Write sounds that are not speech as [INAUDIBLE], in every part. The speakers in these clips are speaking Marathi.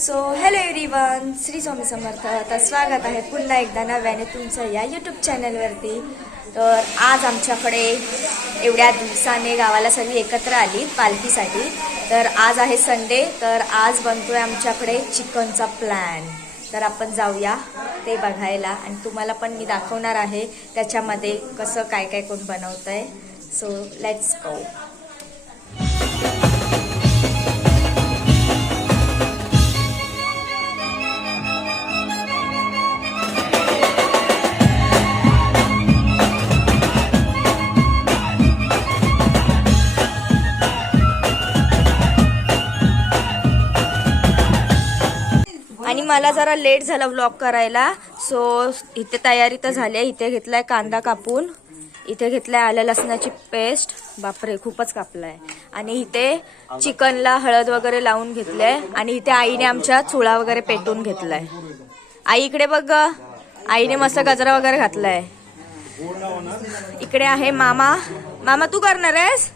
So hello everyone Shri Swami Samarth तर स्वागत आहे पुन्हा एकदा नव्याने तुमचं या यूट्यूब चॅनलवरती तर आज आमच्याकडे एवढ्या दिवसाने गावाला सगळी एकत्र आली पालखीसाठी. तर आज आहे संडे तर आज बनतोय आमच्याकडे चिकनचा प्लॅन तर आपण जाऊया ते बघायला. आणि तुम्हाला पण मी दाखवणार आहे त्याच्यामध्ये कसं काय काय कोण बनवतं आहे सो लेट्स गो मला जरा लेट झाला व्लॉग करायला. सो इथे तयारी तर झाली आहे. इथे घेतलाय कांदा कापून. इथे घेतलाय आल्या लसणाची पेस्ट बापरे खूपच कापलाय. आणि इथे चिकनला हळद वगैरे लावून घेतलंय. आणि इथे आईने आमच्या चुळा वगैरे पेटून घेतलाय. आई इकडे बघ आईने मस्त गजरा वगैरे घातलाय. इकडे आहे मामा. मामा तू करणार आहेस?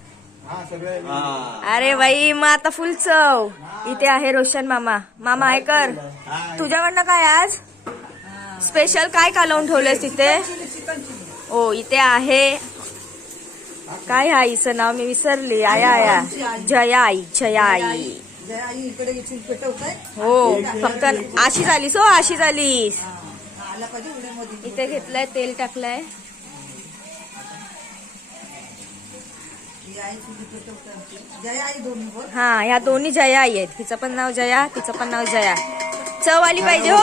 अरे बाई मग आता फुल चव. इथे आहे रोशन मामा. मामा आहे कर. तुझ्याकडनं काय आज? स्पेशल काय कालवून ठेवलंयस तिथे? ओ इथे आहे. काय आईचं नाव मी विसरली. आया आया. जया आई जया आई हो फक्त आशी झालीस हो आशी झालीस इथे घेतलंय तेल टाकलंय. ही हा ह्या दोन्ही जया आई आहेत. तिचं पण नाव जया तिचं पण नाव जया. चव आली पाहिजे हो.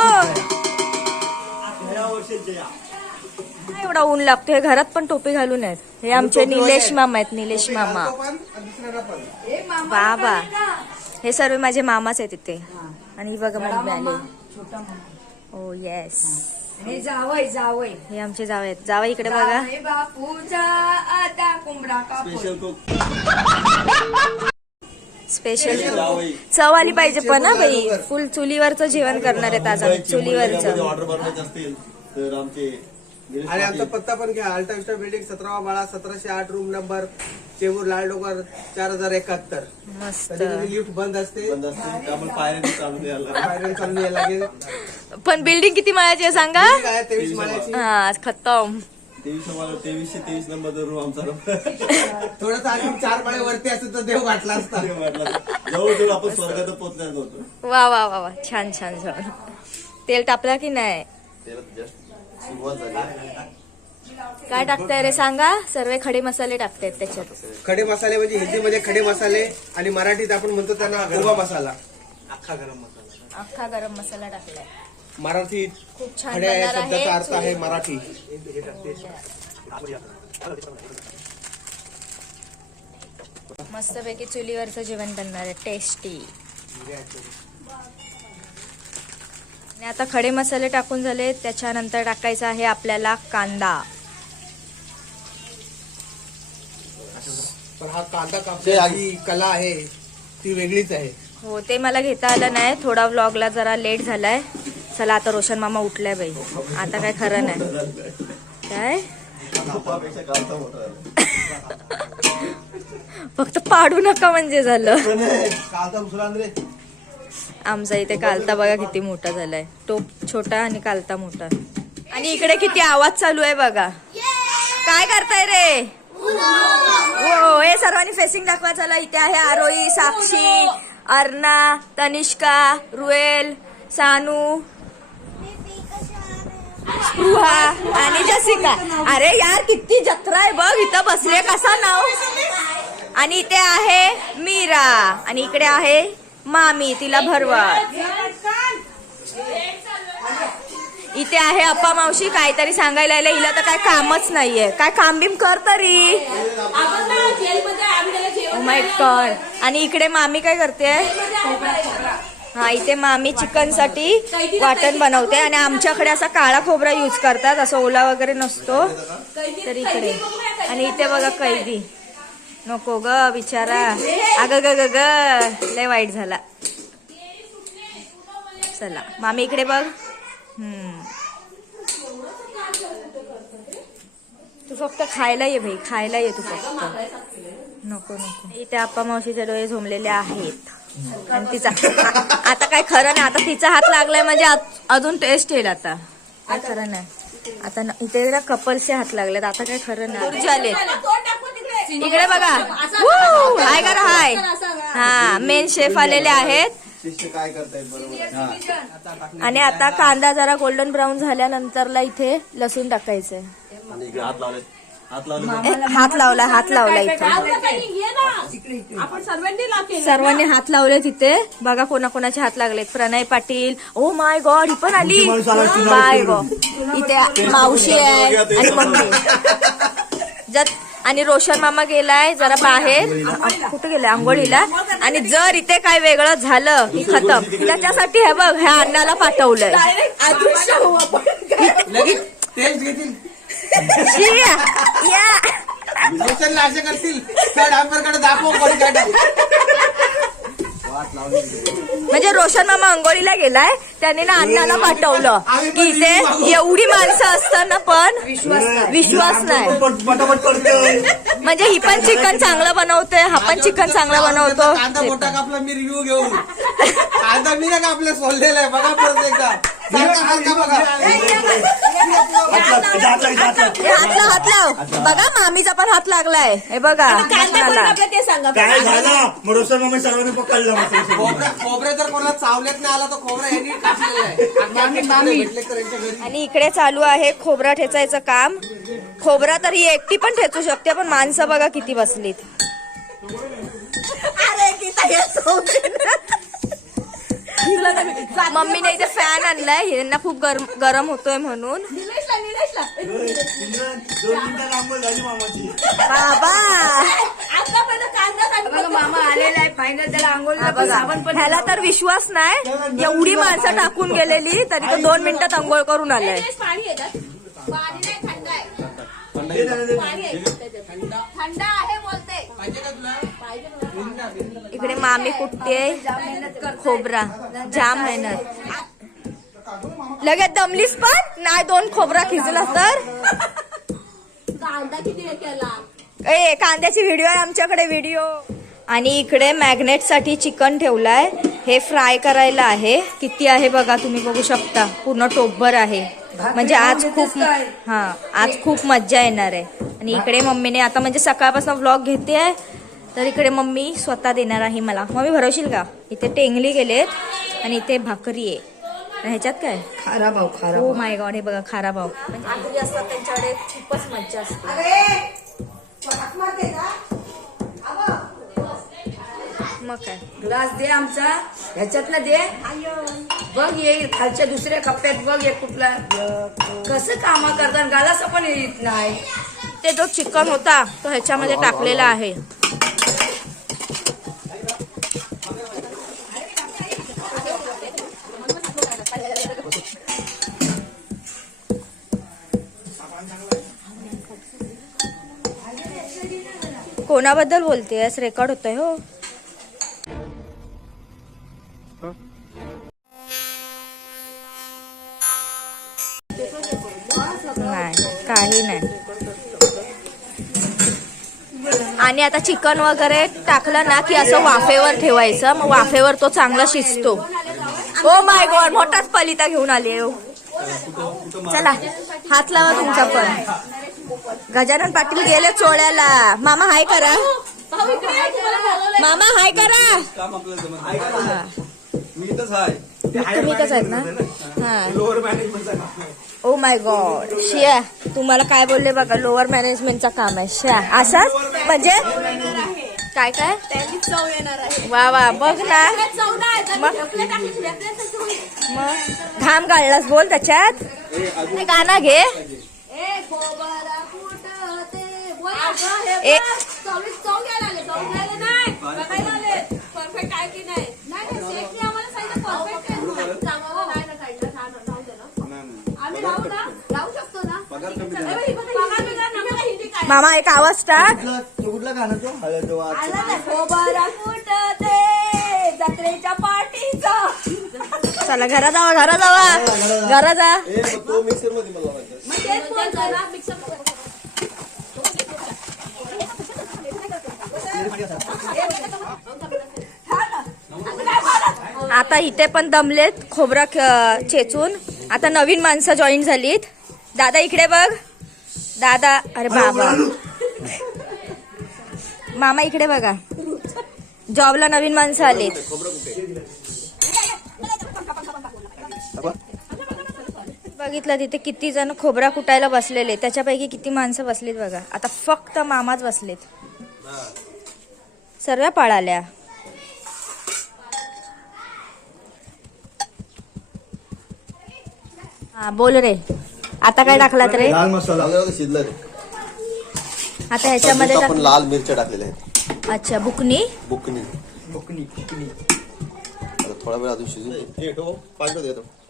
एवढा ऊन लागतोय. घरात पण टोपी घालून आहेत. हे आमचे निलेश मामा आहेत निलेश मामा. बाबा हे सर्व माझे मामाच आहेत इथे. आणि ही बघा मम्मी आले. ओ येस हे जावय जावय हे आमचे जाव आहेत. जावा इकडे बघा. हे बापूचा आता कुंबडा कापूर स्पेशल चव आली पाहिजे पण ना बाई? फुल चुलीवरचं जेवण करणार आहेत आज आम्ही चुलीवरचं. ऑर्डर असतील तर आमचे आणि आमचा पत्ता पण घ्या. अल्टा विस्टा बिल्डिंग सतरावा बाळा सतराशे आठ रूम नंबर चेंबूर लाल डोंगर चार हजार एकाहत्तर. मस्त. कधी कधी लिफ्ट बंद असते. बंद असतील त्यामुळे पायऱ्यांनी चालू द्यायला बाहेर चालू यायला लागेल. पण बिल्डिंग किती माळाची आहे सांगा? तेवीस माळ्याची. हा खतम. तेवीसशे मला तेवीसशे तेवीस नंबर रूम आमचा थोडस आणखी चार माळे वरती असते तर देव गाठला असता. म्हटलं जवळजवळ आपण स्वर्गात पोहोचण्यात होतो वा वा वा वा. छान छान छान. तेल टाकला की नाही? त्याला जस्ट सुरुवात झाली काय टाकताय रे सांगा? सर्व खडे मसाले टाकतायत त्याच्यात. खडे मसाले म्हणजे हिंदीमध्ये खडे मसाले आणि मराठीत आपण म्हणतो त्यांना गोवा मसाला. अख्खा गरम मसाला. अख्खा गरम मसाला टाकलाय. मराठीत खूप छान खड्या या बनणार शब्दाचा अर्थ आहे आहे मराठी. मस्तपैकी चुलीवरचं जेवण बनणार आहे. टेस्टी आणि आता खडे मसाले टाकून झाले त्याच्यानंतर टाकायचा आहे आपल्याला कांदा. पण हा कांदा कापण्याची जी कला आहे ती वेगळीच आहे. हो ते मला घेता आलं नाही. थोडा व्लॉगला जरा लेट झालाय. चला आता रोशन मामा उठलाय बाई. आता काय खरं नाही. काय. [LAUGHS] फक्त पाडू नका म्हणजे झालं कालचा दुसरा आण रे आमचा इथे कालता बघा किती मोठा झालाय. टोप छोटा आणि कालता मोठा. आणि इकडे किती आवाज चालू आहे बघा. काय करताय रे? हो, हो हे सर्वांनी फेसिंग दाखवा. चला इथे आहे आरोही साक्षी अर्ना तनिष्का रुएल सानू स्पृहा आणि जसिका. अरे यार किती जत्रा आहे बघ. इथं बसले कसा नाव? आणि इथे आहे मीरा. आणि इकडे आहे मामी तिला भरवा इथे आहे अप्पा मावशी काहीतरी सांगायला आले. हिला तर काय कामच नाहीये. काय काम बिम कर तरी. माय आणि इकडे मामी काय करते? हा इथे मामी चिकनसाठी वाटण बनवते आणि आमच्याकडे असा काळा खोबरा यूज करतात. असं ओला वगैरे नसतो. तर इकडे. आणि इथे बघा कैदी. नको ग बिचारा. अग ग ग ग. लय वाईट झाला. चला मामी इकडे बघ. हम्म. तू फक्त खायला ये भाई खायला ये तू फक्त. नको नको. इथे आप्पा मावशीचे डोळे झोमलेले आहेत. आणि तिचा आता काय खरं नाही आता तिचा हात लागलाय म्हणजे अजून टेस्ट येईल आता. काय खरं नाही. आता इथे ना कपल्सचे हात लागलेत आता काय खरं नाही. गुरुजी आले इकडे बघा! हाय करा हाय? हा मेन शेफ आलेले आहेत. शिष्य काय करतायत बरोबर? आणि आता कांदा जरा गोल्डन ब्राऊन झाल्यानंतरला इथे लसूण टाकायचंय. हात लावले हात लावले ए, हात लावला हात लावला इथे. आपण सर्वांनी लागेल सर्वांनी हात लावले तिथे बघा कोणाकोणाचे हात लागलेत. प्रणय पाटील. ओ माय गॉड ही पण आली. बाय गॉ इथे मावशी आहे. आणि मम्मी जर आणि रोशन मामा गेलाय जरा बाहेर. कुठे गेलाय आंघोळीला. आणि जर इथे काय वेगळं झालं की खतम. त्याच्यासाठी हे बघ ह्या अण्णाला पाठवलंय. असे करतील. दाखव कोणी काय टाकू. म्हणजे रोशन मामा अंघोळीला गेलाय त्याने ना अण्णाला पाठवलं. की इथे एवढी माणसं असताना पण विश्वास नाही. म्हणजे ही पण चिकन चांगलं बनवते हा पण चिकन चांगलं बनवतो. कांदा मोठा कापला मी रिव्ह्यू घेऊ कांदा मी कापला सोललेला आहे. बघा परत एकदा. सारखा कांदा बघा. हात लाव. हात लाव बघा मामीचा पण हात लागलाय. हे बघा. ते सांगा काय झालं? रोशन मामा सर्वांनी पकडलं खोबरे जर कोणाला चावल्यात नाही आला तर खोबरा आणि इकडे चालू आहे खोबरा ठेचायचं काम. खोबरा तर ही एकटी पण ठेचू शकते पण माणसं बघा किती बसलीत. अरे हे सोडून. [LAUGHS] मम्मीने इथे फॅन आणलाय यांना खूप गरम गरम होतोय म्हणून. निलेशला निलेशला. दोन मिनिटं आंघोळ झाली मामाची. बाबा. आता पहिलं कांदा सांग मामा आलेला आहे. फायनल त्याला आंघोळ हा बघा. ह्याला तर विश्वास नाही. एवढी माणसं टाकून गेलेली तरी तो दोन मिनिटात अंघोळ करून आलाय पाणी येतात पाणी नाही थंड आहे. पाणी आहे. थंड. आहे बोलते. पाहिजे तुला? इकडे मामी कुठते खोबरा. जाम मेहनत लगेच दमलीस पण? नाही दोन खोबरा खिचला तर. ए कांद्याची व्हिडिओ आहे आमच्याकडे व्हिडिओ आणि इकडे मॅग्नेटसाठी चिकन ठेवलाय. हे फ्राय करायला आहे. किती आहे बघा तुम्ही बघू शकता. पूर्ण टोपभर आहे. म्हणजे आज खूप हा आज खूप मज्जा येणार आहे. आणि इकडे मम्मीने आता म्हणजे सकाळपासून व्लॉग घेते आहे तर इकडे मम्मी स्वतः देणार आहे मला. मम्मी भरवशील का? इथे टेंगली गेलेत आणि इथे भाकरी आहे. ह्याच्यात काय? खारा भाऊ खारा हो माय गॉड हे बघा खारा भाव म्हणजे असतात त्यांच्याकडे खूपच मज्जा असते. मग काय? ग्लास दे आमचा. ह्याच्यातला दे. बघ ये खालच्या दुसऱ्या कप्प्यात बघ ये कुठला. कसं कामा करतात गालास पण येत नाही. ते जो चिकन होता तो ह्याच्यामध्ये टाकलेला आहे. कोणाबद्दल बोलतेस रेकॉर्ड होतोय हो. नाही काही नाही. आणि आता चिकन वगैरे टाकलं ना की असं वाफेवर ठेवायचं मग वाफेवर तो चांगला शिजतो. ओ माय गॉड मोठाच पलिता घेऊन आले हो. चला हात लावा तुमचा पण. गजानन पाटील गेले चोळ्याला. मामा हाय करा. मामा हाय करा. मी तुम्ही इथंच आहेत ना? हा. लोअर मॅनेजमेंटचा. ओ माय गॉड शिया तुम्हाला काय बोलले बघा लोअर मॅनेजमेंटचा काम आहे. शिया असाच? म्हणजे? काय काय? त्याची चव येणार आहे. वा वा बघ ना. चव नाही मग? तसं होईल. घाम गाळलास बोल त्याच्यात. ते गाणं घे. हे? मामा एक आवाज टाक. कुठला तो कुठला गाणं तो? हळद खोबरा फुटते जत्रेच्या पार्टीचा. चला घरा जावा घरा जावा. घरा जा. तो मिक्सरमध्ये मला आता इथे पण दमलेत खोबरा चेचून. आता नवीन माणसं जॉईन झालीत. दादा इकडे बघ. दादा अरे बाबा. मामा इकडे बघा. जॉबला नवीन माणसं आलीत. बघितलं तिथे किती जण खोबरा कुटायला बसलेले. त्याच्यापैकी किती माणसं बसलीत बघा. आता फक्त मामाच बसलेत. सर्व पळाल्या. हा बोल रे. आता काय टाकलात रे? लाल मसाला. चांगलं शिजलं रे आता ह्याच्यामध्ये आपण टाक- लाल मिरच्या टाकलेल्या आहेत. अच्छा बुकनी? बुकनी. बुकनी बुकनी. थोडा वेळ अजून शिजून. हे पाच मिनिट देतो.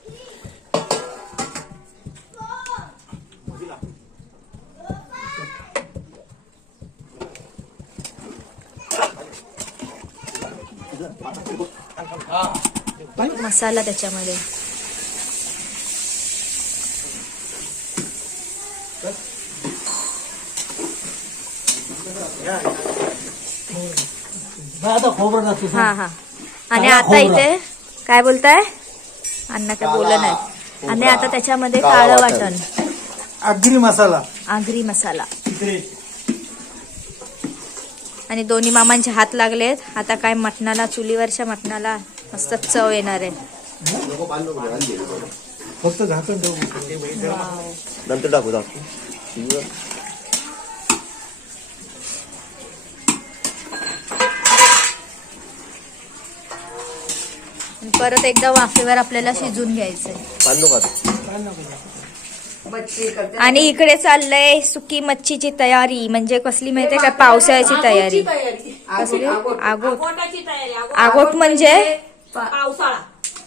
मसाला त्याच्यामध्ये. हा हा. आणि आता इथे काय बोलताय? अण्णा काय बोल नाही. आणि आता त्याच्यामध्ये काळं वाटण. आगरी मसाला. आगरी मसाला. आणि दोन्ही मामांचे हात लागलेत. आता काय मटणाला चुलीवरच्या मटणाला मस्त चव येणार आहे. फक्त झाकण नंतर टाकू टाकू परत एकदा वाफेवर आपल्याला शिजून घ्यायचंय. आणि इकडे चाललंय सुकी मच्छीची तयारी. म्हणजे कसली माहितीये का? पावसाळ्याची तयारी. कसली? आगोट आगोटाची तयारी. आगोट- आगोट म्हणजे? पावसाळा.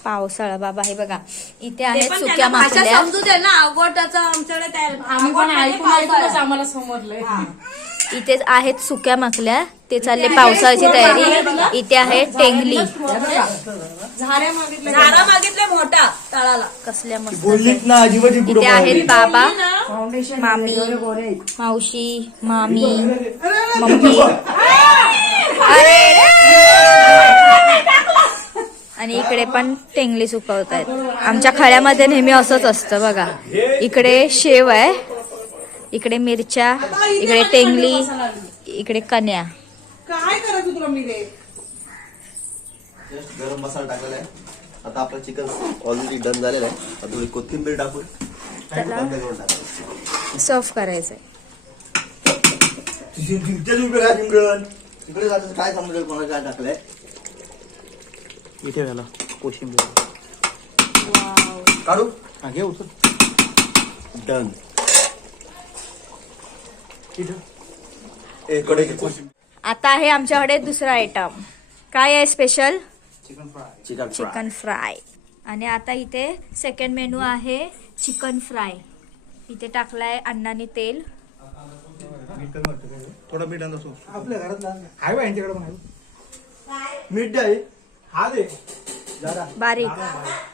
पावसाळा. बाबा हे बघा. इथे आहेत पण सुक्या माकल्या समजू दे ना. आगोटाचा आमच्याकडे तयार आम्ही पण आगोट म्हणजे ऐकून ऐकूनच पावसाळा. आम्हाला समजलंय. इथे आहेत सुक्या माकल्या. ते चालले पावसाळ्याची तयारी. इथे आहे टेंगली. झाऱ्या मागितल्या. झारा मागितले मोठा तळाला. कसल्या मस्त. इथे आहेत बाबा फाउंडेशन मामी मावशी मामी मम्मी! आणि इकडे पण टेंगली सुकवत आहेत आमच्या खळ्यामध्ये नेहमी असंच असतं बघा. इकडे शेव आहे. इकडे मिरच्या इकडे टेंगली इकडे कन्या काय करायचं तुला मी रे? गरम मसाला टाकलेला आहे. आता आपलं चिकन ऑलरेडी डन झालेलं आहे. आता थोडी कोथिंबीर टाकून बंद करून टाकायचं सर्व करायचंय. उभे राहा जिंकण तिकडे जायचं काय समजेल कोणा काय टाकलंय? इथे झाला. कोशिंबीर. काढू? हा घे उचल. डन इथं ए कडे घे कोशिंबीर आता आहे आमच्याकडे दुसरा आयटम काय आहे स्पेशल चिकन फ्राय चिकन आणि आता इथे सेकंड मेनू आहे चिकन फ्राय इथे टाकलाय अण्णाने तेल. थोडा मीठ आणतो आपल्या घरात आहे. यांच्याकडे आहे. मीठ द्या हे. हा दे. जरा बारीक.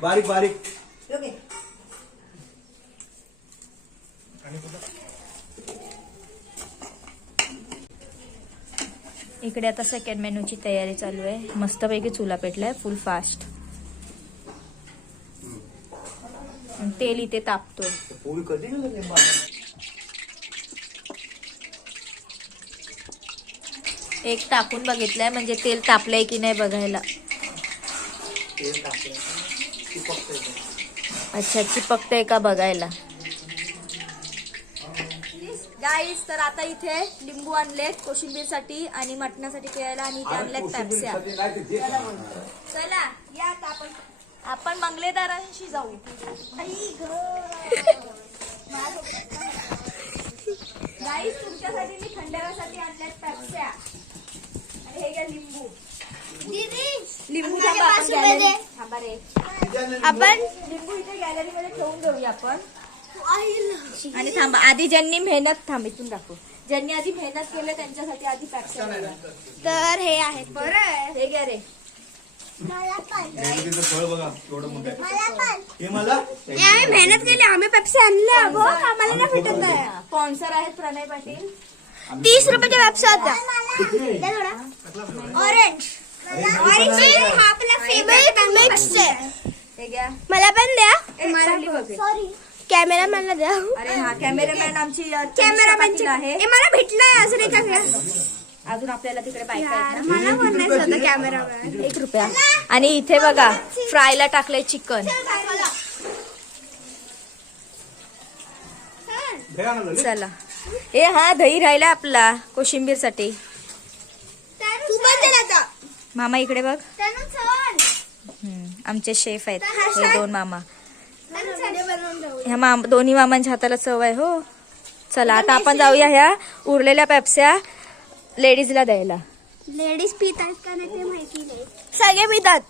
बारीक बारीक. इकडे आता सेकंड मेनूची तयारी चालू आहे. मस्तपैकी चुला पेटलाय फुल फास्ट तेल इथे तापतोय. एक टाकून बघितलंय म्हणजे तेल तापलंय की नाही बघायला. अच्छा चिपकतंय का बघायला? गाईस तर आता इथे लिंबू आणलेत कोशिंबीरसाठी आणि मटणासाठी प्यायला आणि इथे आणल्यात पॅप्स्या चला या आता आपण. आपण मंगलेदारांशी जाऊ. आई गाईस तुमच्यासाठी मी थंडाव्यासाठी आणल्यात पॅप्स्या आणि हे घ्या लिंबू. लिंबू थांबा आपण आपण लिंबू. इथे गॅलरी मध्ये ठेवून घेऊया आपण. आणि थांबा आधी ज्यांनी मेहनत थांब इथून दाखव. ज्यांनी आधी मेहनत केली त्यांच्यासाठी आधी घेऊया. तर हे आहेत. बरं. हे घ्या रे. फळ बघा एवढं मोठं आहे. हे मला? आम्ही मेहनत केली आम्ही पेप्सी आणले. अगो आम्हाला नाही भेटत आहे. स्पॉन्सर आहेत प्रणय पाटील. तीस रुपयाच्या पेप्सी होत्या थोडा. ऑरेंज हा आपला फेवरेट मिक्स आहे. हे घ्या. मला पण द्या. बघ. सॉरी कॅमेरा मला द्या. अरे हा कॅमेरामॅन आमची अ, कॅमेरा पाटील आहे. हे मला भेटलाय अजून एका. अजून आपल्याला तिकडे मला म्हणायचं होतं कॅमेरा एक रुपया. आणि इथे बघा फ्रायला टाकलंय चिकन. चला ए हा दही राहिला आपला कोशिंबीरसाठी मामा इकडे बघ. आमचे शेफ आहेत हे दोन मामा. ह्या माम दोन्ही मामांच्या हाताला चव आहे हो. चला आता आपण जाऊया ह्या उरलेल्या पेप्स्या लेडीजला द्यायला. लेडीज पितात का नाही ते माहिती नाही. सगळे पितात.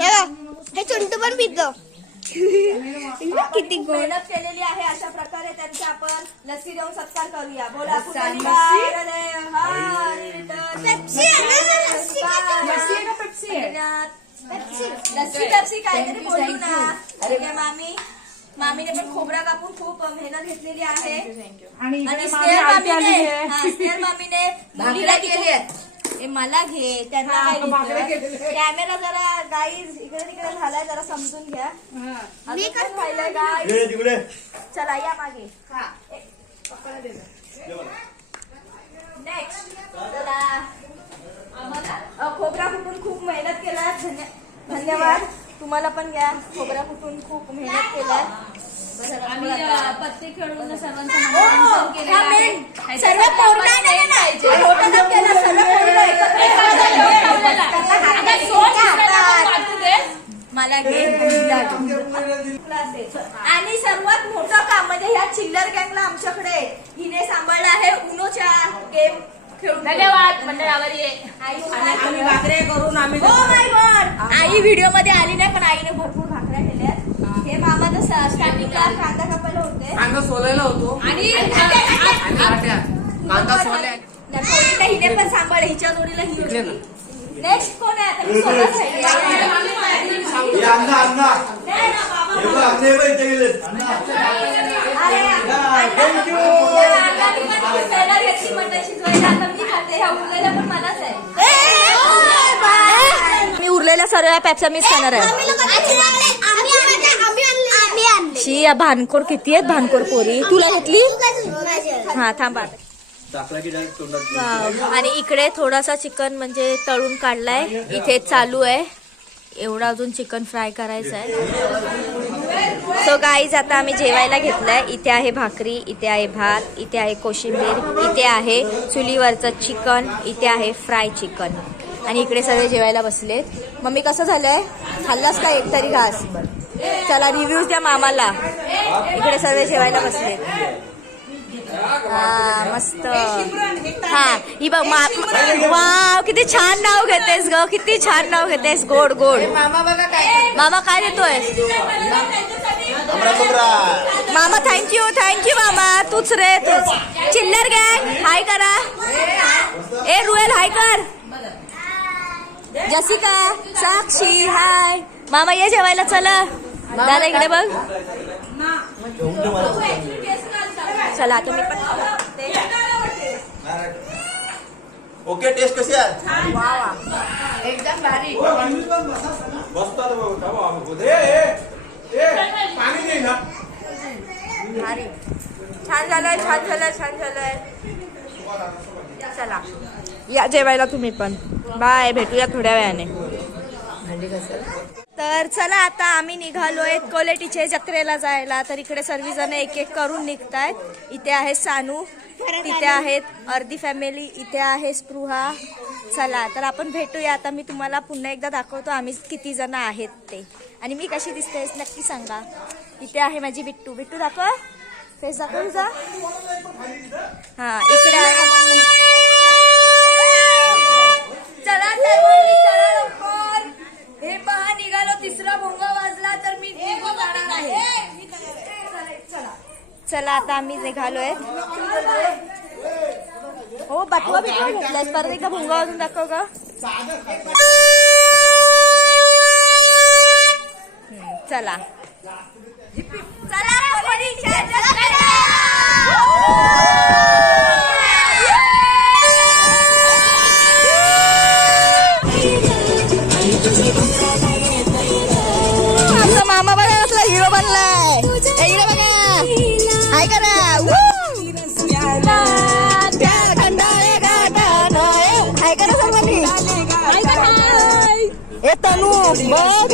हे हे चुंटू पण पितो. किती मेहनत केलेली आहे अशा प्रकारे त्यांचा आपण लस्सी देऊन सत्कार करूया. बोला आहे लस्सी पेप्सी काहीतरी बोलू ना. अरे काय मामी. मामीने पण खोबरा कापून खूप मेहनत घेतलेली आहे. आणि आरती मामीने. आलेली आहे. हा, केली मला घे त्यांना काय कॅमेरा जरा गाईज इकडे तिकडे झालाय जरा समजून घ्या. अजून पण राहिलंय गाईज तिकडे. चला या मागे. नेक्स्ट चला. अ, खोबरा कुटून खूप मेहनत केला धन्य धन्यवाद. तुम्हाला पण घ्या. खोबरा कुटून खूप मेहनत केलाय आम्ही अ, पत्ते खेळून सर्वांचं ओ, मनोरंजन केलेलं हा आहे. सर्व ठेवलेला. आता सोड दुसऱ्याला वाटू दे. मला घे. आणि सर्वात मोठं काम म्हणजे ह्या चिल्लर गँगला आमच्याकडे हिने सांभाळलं आहे. उनोच्या गेम खेळून धन्यवाद मंडळावर. ये आई आम्ही करून आम्ही ओ माय गॉड आई व्हिडिओमध्ये आली नाही पण आईने भरपूर हे मामा तर स्टार्टिंगला कांदा कापायला होते कांदा सोलायला होतो आणि आणि वाट्या. कांदा सोलाय नाही, पोरीला हिने पण सांभाळ हिच्या जोडीला ही इकडे ना. नेक्स्ट कोण आहे आता मी सोबत राहिली. हे अण्णा अण्णा हे बघ अण्णा हे बघ इथे गेले अरे, थँक्यू या अण्णांनी पण खूप मेहनत घेतली मटण शिजवायला. आता मी खाते ह्या उरलेल्या पण मलाच आहे मी उरलेल्या सर्व पॅप्सा मिस खाणार आहे शी या भानकोर किती आहेत भानकोर पोरी? तुला घेतली? हा थांबा. आणि इकडे थोडासा चिकन म्हणजे तळून काढलाय. इथे चालू आहे. एवढा अजून चिकन फ्राय करायचं आहे. सो गाईज आता आम्ही जेवायला घेतलंय. इथे आहे भाकरी इथे आहे भात इथे आहे कोशिंबीर इथे आहे चुलीवरचं चिकन इथे आहे फ्राय चिकन. आणि इकडे सगळे जेवायला बसलेत. मम्मी कसं झालंय? खाल्लास का एक तरी घास? चला रिव्ह्यूज द्या मामाला. इकडे सर्व जेवायला बसले. हा मस्त. हा ही बघ मा वाव किती छान नाव घेतेस ग किती छान नाव घेतेस गोड गोड. मामा बघा काय मामा काय देतोय मामा थँक्यू थँक्यू मामा. तूच रे तूच. चिल्लर गँग हाय करा. ए रुएल हाय कर. जसिका साक्षी हाय मामा ये जेवायला चला. दादा इकडे बघ. चला तुम्ही. ओके टेस्ट कशी आहे? एकदम भारी. बसतात छान झालंय छान झालंय छान झालंय. चला. या जेवायला तुम्ही पण. बाय भेटूया थोड्या वेळाने. तर चला आता आम्ही निघालोय कोलेटीचे जत्रेला जायला. तर इकडे सर्वजण एक एक करून निघतायत. इथे आहे सानू तिथे आहेत अर्धी फॅमिली इथे आहे स्पृहा. चला तर आपण भेटूया. आता मी तुम्हाला पुन्हा एकदा दाखवतो आम्ही किती जण आहेत ते. आणि मी कशी दिसते नक्की सांगा. इथे आहे माझी बिट्टू. बिट्टू दाखव. फेस दाखव तुझा हा इकडे आहे. चला सर्वांनी चला लवकर हे पहा निघालो तिसरा भोंगा वाजला तर मी निघून जाणार आहे चला आता आम्ही निघालोय. हो बटवा बिटवा घेतलाय परत एकदा भुंगा अजून दाखव ग. हम्म, चला. चला ए तनू बघ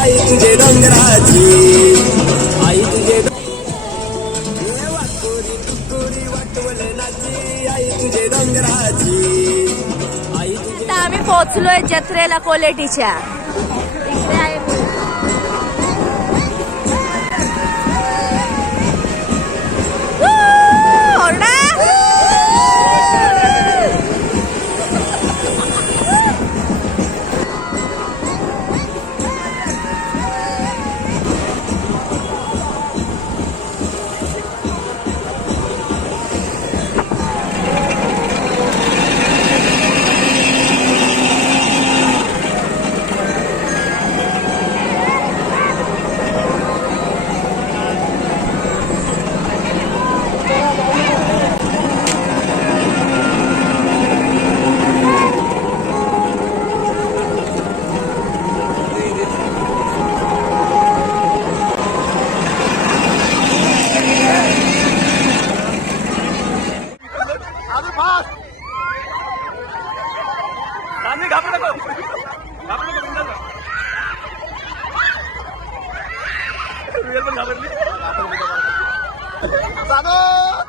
आई तुझे डोंगराची आई तुझे आई तुझे डोंगराची आई तुझे आम्ही पोहोचलोय जत्रेला कोलेटीच्या. शामें